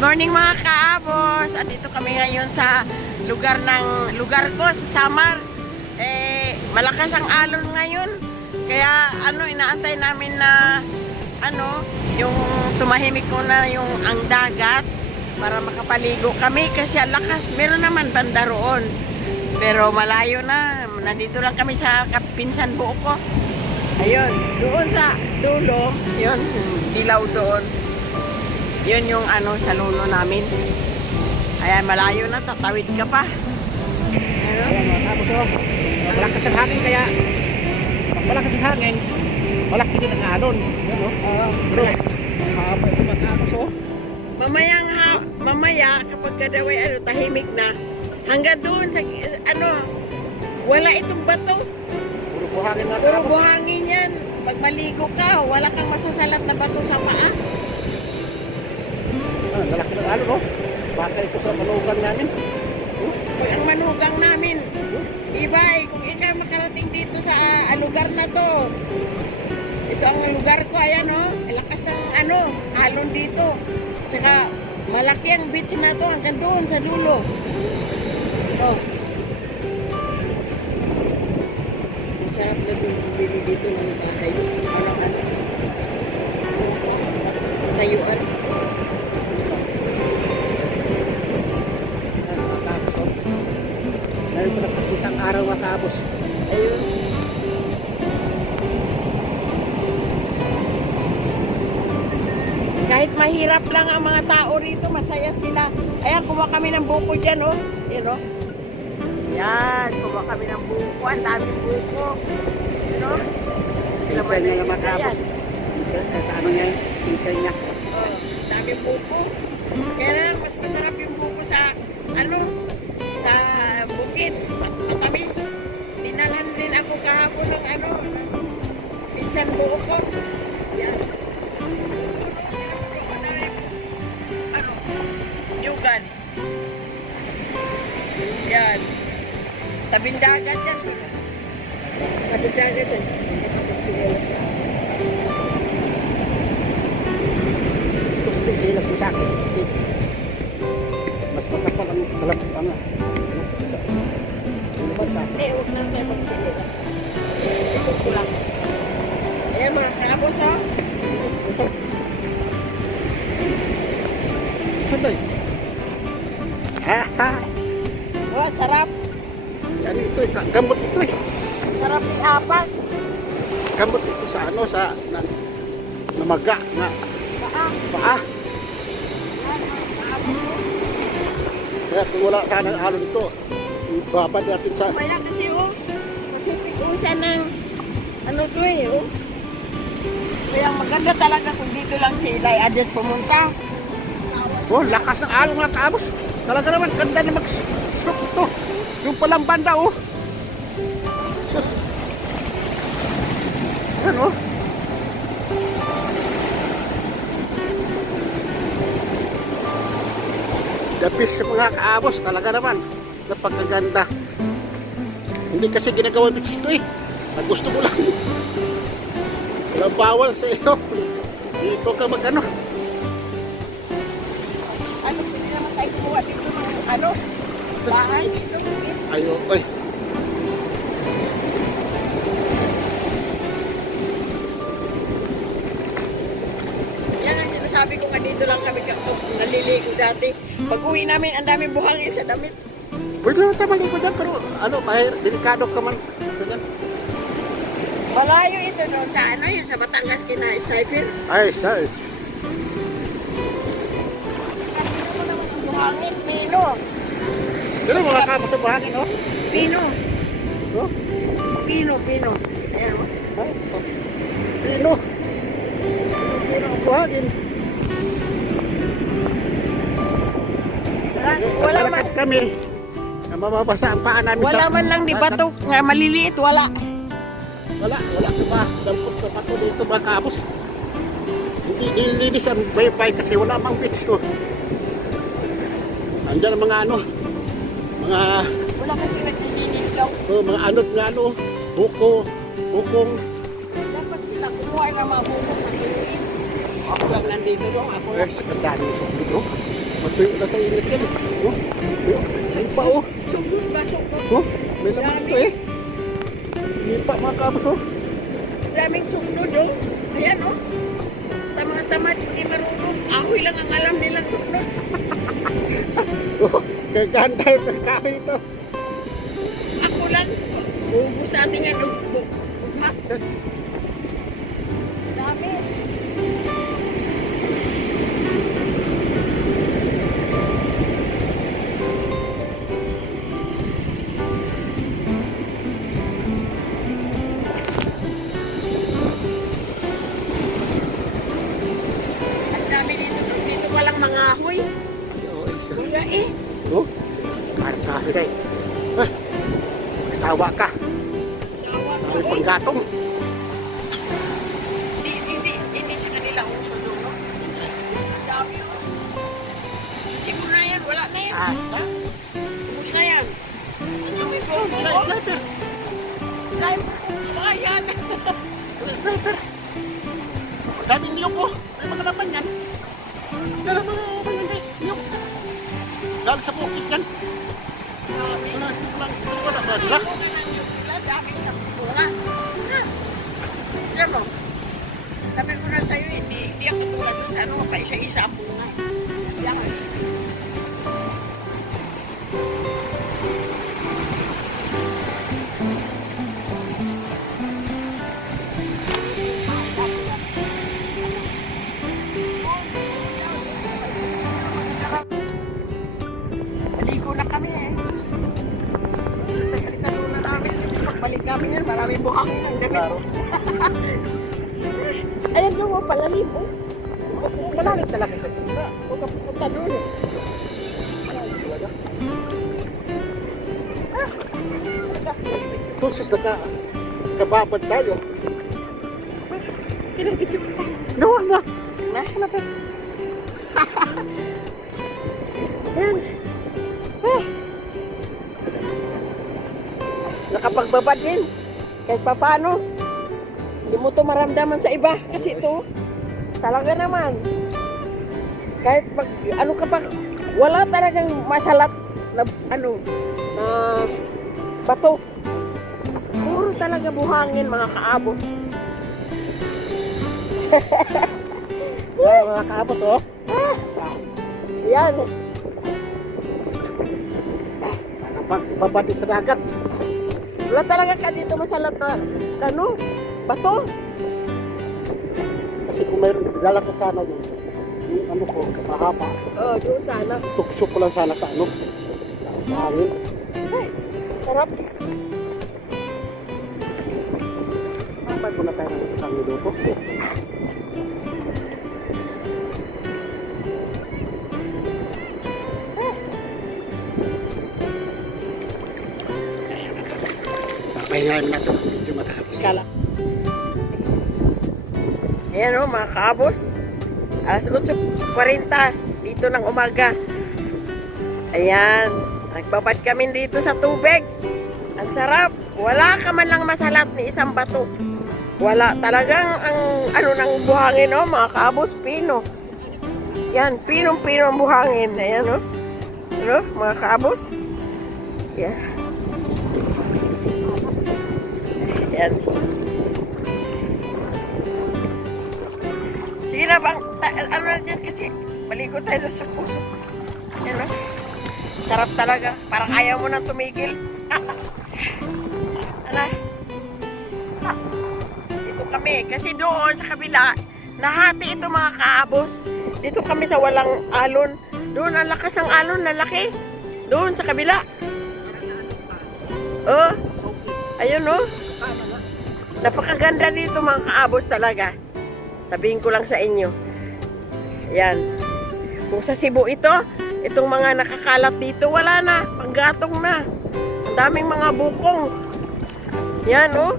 morning mga kaabos. Andito kami ngayon sa lugar ko sa Samar. Malakas ang alon ngayon. Kaya inaantay namin na yung tumahimik ko na yung ang dagat para makapaligo kami kasi ang lakas. Meron naman banda roon. Pero malayo na. Nandito lang kami sa Kapinsan buo ko. Ayun, doon sa dulo, yun, ilaw doon. Yun yung sa luno namin. Ayan, malayo na, tatawid ka pa. Ayan mga kapos, malakas ang hangin kaya pag malakas ang hangin, malaki din ang alon. Yan bro, haba ito mga kapos Mamaya kapag kadaway tahimik na, hanggang doon sa wala itong bato. Puro buhangin na Puro kapos. buhangin yan. Pag maligo ka, wala kang masasalat na bato sa paa. Lalaki ng alon, baka ito sa manugang namin. Pag ang manugang namin, iba kung ikaw makarating dito sa lugar na to, ito ang lugar ko, ayan lakas ng alon dito. Tsaka malaki ang beach na to hanggang doon sa dulo. Sarap na bili dito ng tayo. Tayuan. Meron ko nakakita ang araw mga kapos. Ayun. Kahit mahirap lang ang mga tao rito, masaya sila. Ayan, kumuha kami ng buko dyan, Yan, Yan, kumuha kami ng buko. Ang daming buko. Pinsay niya mga kapos. Sa ano niya, pinsay niya. Daming buko. Kaya na, mas masarap yung buko sa, sa bukid. Matamis. Tinalan din ako kahapon ng pinsan buko. Yan. Yugan. Yan. Tabing dagat yan. Tabing dagat yan. Ito sila sa akin. Mas makapal ang talapang Hindi, huwag na tayo magpili. Ito ko lang. Ayan mga kalabos Ito sarap. Yan ito gamot ito Sarap ni apat. Gamot ito sa namaga na paa. Kaya kung wala sana ang alon ito, ibabad natin sa Kaya kasi Pacific Ocean ng Kaya maganda talaga kung dito lang si Eli Adet pumunta. lakas ng alon mga kaabos. Talaga naman, ganda na mag-stroke ito. Yung palang banda Sus. Yan Dapis sa mga kaabos, talaga naman. Napakaganda. Hindi kasi ginagawa beach ito Ang gusto mo lang. Walang bawal sa iyo. Dito ka mag Pwede naman tayo kumuha dito ng bahay dito. Ayo, Yan ang sinasabi ko dito lang kami naliligo dati. Pag uwi namin, ang daming buhangin sa damit. Pwede naman tayo maligo dyan, pero delikado ka man. Ganyan. Malayo ito doon sa yun sa Batangas kina sniper. Ay, size. Buhangin, pino. Sino mga kapos sa buhangin, Pino. No? Pino. Ayan Pino. Pino ang buhangin. Wala man. Lalakad kami. Mababasa ang paa namin Wala man lang di bato nga maliliit, wala. Wala pa. Dampot sa bato dito mga kapos. Hindi nilinis ang baypay kasi wala mang beach Andiyan ang mga Wala kasi naglilinis lang. mga bukong. Dapat sila kumuha ng mga bukong na liit. Ako lang nandito doon. Ako lang. Sa ganda ng Matuyo na sa init yan. Oh, sipa oh. Sugod ba, sugod? Oh, may laman ito eh. Lipa mga kaabos oh. Daming sugod, oh. Ayan, oh. Tamad-tamad, hindi marunong. Ahoy lang ang alam nilang sugod. Oh, gaganda ito kahoy ito. Ako lang. Ubus natin yan, ugma. Sus. Dami. Ang dami dito. Dito walang mga ahoy. Oh, isa. Wala eh. Oh, kahoy kahoy. Ah, magsawa ka. Sawa ko May eh. panggatong. Hindi sa kanila uso doon, no? Ang dami, oh. Siguro na yan, wala na yan. Asa? Ubus na yan. Ang dami ko. Oh. Slime. Baka yan. Sniper. Ang daming niyok oh. May mga laman yan. Dala mga laman niyok. Galing sa bukid yan. Wala ba nila? Ang dami ng bunga. Alam mo, sabi ko na sa'yo, hindi ako tulad dun sa ano, paisa-isa ang bunga. Hindi ako. Maligo na kami eh. Kita muna namin. Pagbalik namin yan, maraming buhangin ang damit. Ayan doon, oh, palalim. Oh. Malalim talaga sa tingga. Huwag ka pupunta doon. Kung kababad tayo. Kinagidyo ko pa. Nawa na. Nakalapit. Ayan. Eh. Nakapagbabad din. Kahit pa paano. Hindi mo ito maramdaman sa iba. Kasi ito, talaga naman. Kahit pag, ano ka pa, wala talagang masalat na, ano, na bato. Puro talaga buhangin, mga kaabot. Mga kaabos oh. Yan. Babad din sa dagat. Wala talaga ka dito masalat na, ano, bato. Kasi kung mayroon, dala ko sana yun. Yung ano ko, mahaba. Oh, doon sana. Tukso ko lang sana sa ano. Sa hangin. Ay, sarap. Babad mo na tayo ng isang minuto. Pahingahan na ito. Medyo matapos. Kala. Ayan o, mga kaabos. Alas 8:40 dito ng umaga. Ayan. Nagbabad kami dito sa tubig. Ang sarap. Wala ka man lang masalat ni isang bato. Wala. Talagang ang ano ng buhangin o, mga kaabos, pino. Yan, pinong-pino ang buhangin. Ayan o. Ano, mga kaabos. Yan. Yan. Sige na bang, ano na dyan kasi, maligo tayo sa puso. Yan o. Sarap talaga. Parang ayaw mo nang tumigil. Ano? Dito kami. Kasi doon sa kabila, nahati ito mga kaabos. Dito kami sa walang alon. Doon ang lakas ng alon, lalaki. Doon sa kabila. Oh. Ayun oh. Napakaganda dito mga kaabos talaga. Sabihin ko lang sa inyo. Yan. Kung sa Cebu ito, itong mga nakakalat dito, wala na. Panggatong na. Ang daming mga bukong. Yan oh.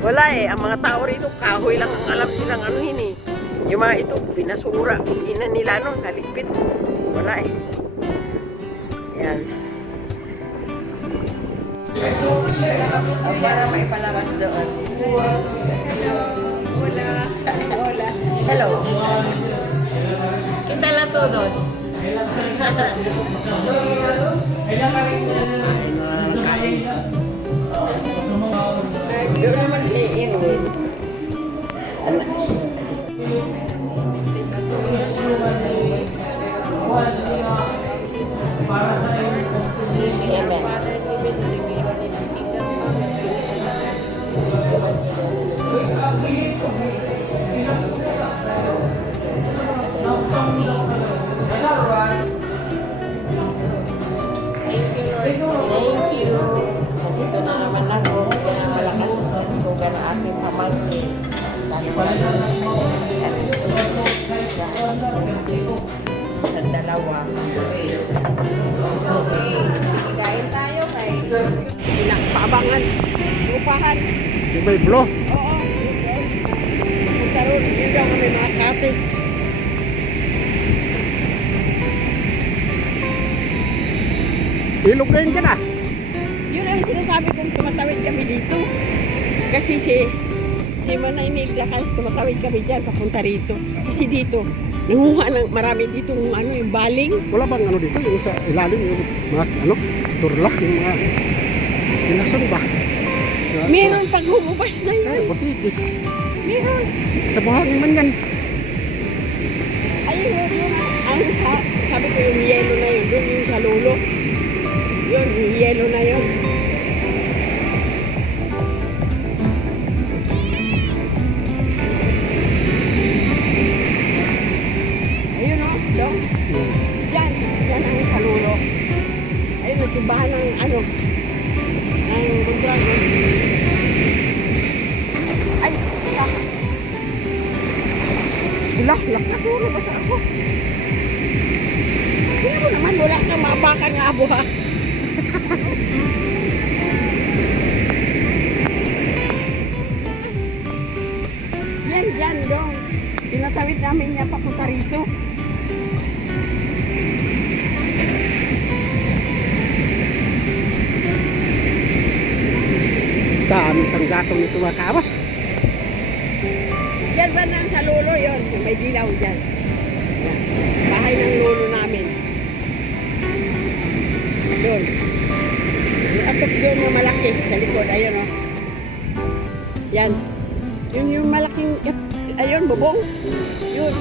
Wala eh. Ang mga tao rito, kahoy lang ang alam silang anuhin eh. Yung mga ito, binasura. Ina nila no, nalipit. Wala eh. Yan. Para may palabas doon. Hola. Hola. Hello. Kita lang to todos. Doon naman kay Erwin. Thank you. Dito na naman ako. Kaya malakas ang sugar ng aking pamangkin. Sa dalawa. Kain tayo kay Pinakpaabangan. Upahan. Yung may blow. Oo. Magkaroon. Yun daw kami mga cottage. Ilog na yun ka na. Yun ang sinasabi kong tumatawid kami dito. Kasi si Manay Nilda kahit tumatawid kami dyan papunta rito. Kasi dito, nanguha ng marami dito yung baling. Wala bang ano dito? Yung sa ilalim, yung mga turla, yung mga pinason ba? Meron pag humubas na Ay, yun. butitis. Meron. Sa buhangin man yan. Ayun yun. Sabi ko yung yelo na yun. Doon yung sa lulo. Yun, yung yelo na yun. Ayun o, doon. Yan ang sa lulo. Ayun, nagsimbahan ng ng Mondragon. Ay, lak na puro basta ako. Hindi mo naman, wala kang maapakan nga abo ha. Yan, dong. Tinatawid namin niya papunta rito. Dami pang gatong nito mga kaabas. Yan ba nang sa lolo yon? May dilaw dyan. Yan. Bahay ng lolo namin. Doon. Yung atok doon yung malaki sa likod. Ayun o. Yan. Yun yung malaking, ayun, bubong. Yun.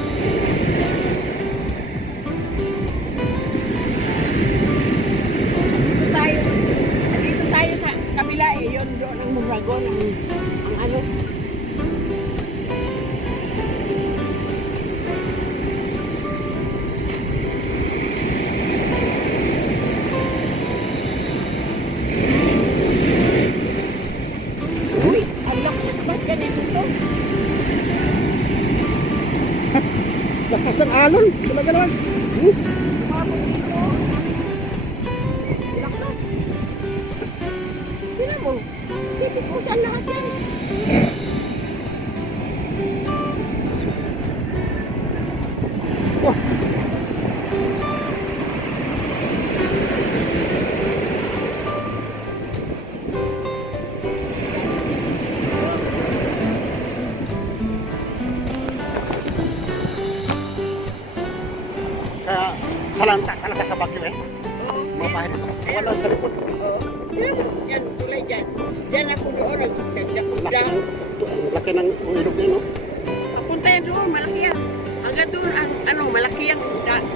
Dito tayo sa kabila eh. Yun doon ang Mondragon. Ang ano. Uy, ang lakas ba't ganito to? Lakas ng alon. Talaga naman. Umabot dito. Lakas. Tingnan mo. Sipit mo saan lahat yan. Wah. Kaya salanta talaga sa Baguio eh. Mga bahay dito. Wala sa likod. Yan, tulay dyan. Diyan ako doon. Nagkakanda ko lang. Laki ng ilog na yun, no? Papunta yan doon, malaki yan. Hanggang doon, malaki yan.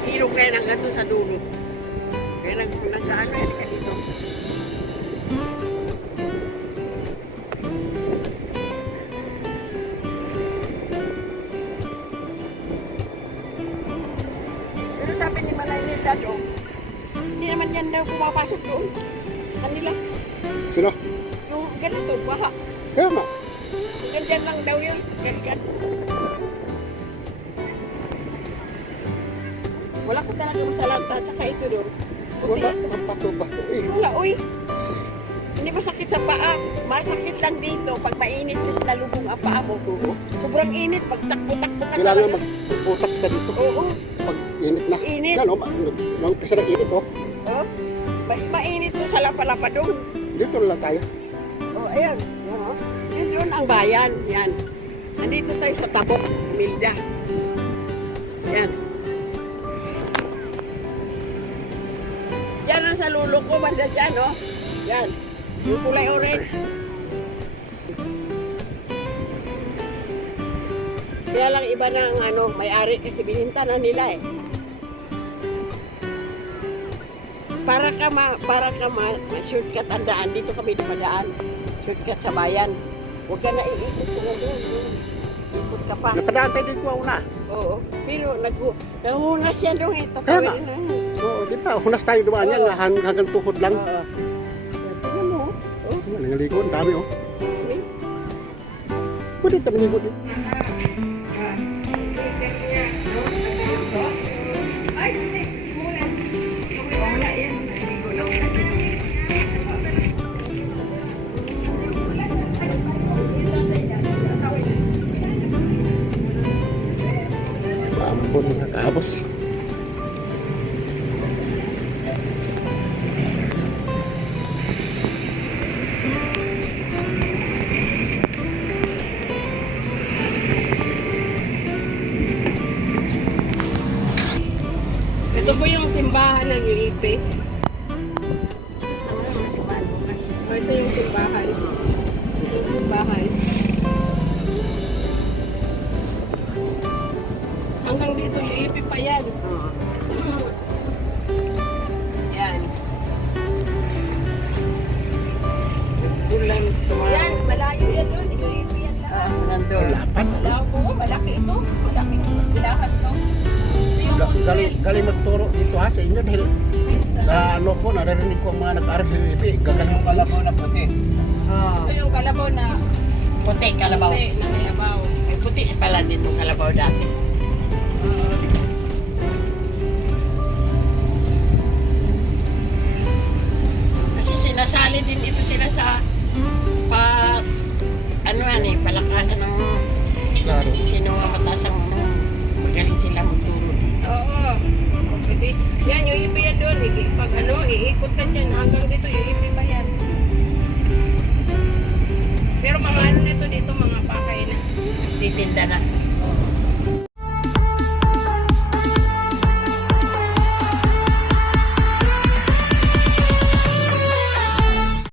Ilog na yan hanggang doon sa dulo. Kaya nagsaano yan ka dito. Pero sabi ni Manay Nilda doon, hindi naman yan daw pumapasok doon. Kanila, Sino? yung ganito, baha. Kaya nga. Ganyan lang daw yun. Ganyan. Wala ko talaga masalanta, tsaka ito doon. Wala. Ang pato-bato eh. Wala, uy. Hindi masakit sa paa. Masakit lang dito pag mainit kasi nalubong ang paa mo. Sobrang init pag takbo-takbo ka Kailangan talaga. magputas ka dito. Oo. Pag init na. Init. Yan o, mag-umpisa ng init o. Oh. Mainit doon sa lapalapa doon. Dito lang tayo. Oh, ayan. Yan, oh. Yan doon ang bayan. Yan. Nandito tayo sa Tabok, Milda. Yan. na sa lulo ko, banda dyan, no? Yan. Yung kulay orange. Kaya lang iba na ang ano, may-ari kasi bininta na nila eh. Para ka ma-shortcut ang daan. Dito kami dumadaan. Shortcut sa bayan. Huwag ka na iikot ka na doon. Ikot ka pa. Nakadaan tayo dito una. Oo. Pero nangunas yan doon eh. Kaya nga. Tatawin na. Oo, di ba? Hunas tayo dumaan yan, Oo. hanggang tuhod lang. Oo. Tingnan mo. Oo. Nangaligo, ang dami oh. Pwede tayo maligo din. Ampun mga kaabos. Ito po yung simbahan ng UEP. Ito yung simbahan. Ito yung simbahan. Hanggang dito UEP pa yan. Yan. Ulan tumawag. Yan, malayo yan doon. UEP yan lang. Nandun. Lapat. Wala po, malaki ito. Malaki ito. Bilahan to. Ito yung Galing magturo dito ha sa inyo dahil na ano ko, naririnig ko ang mga nag-aaral sa UAP. Gagaling yung kalabaw na puti. Ito yung kalabaw na Puti, kalabaw. puti na kalabaw. Ay, puti pala din yung kalabaw dati. Kasi sinasali din ito sila sa ano yan eh, palakasan ng Klaro. sino nga mataas ang magaling sila magturo. Oo. Kasi, yan, yung ipi yan doon. Pag ano, iikot ka dyan. Hanggang dito, yung ipi pa yan. Pero mga ano nito dito, mga pakay na. Titinda na.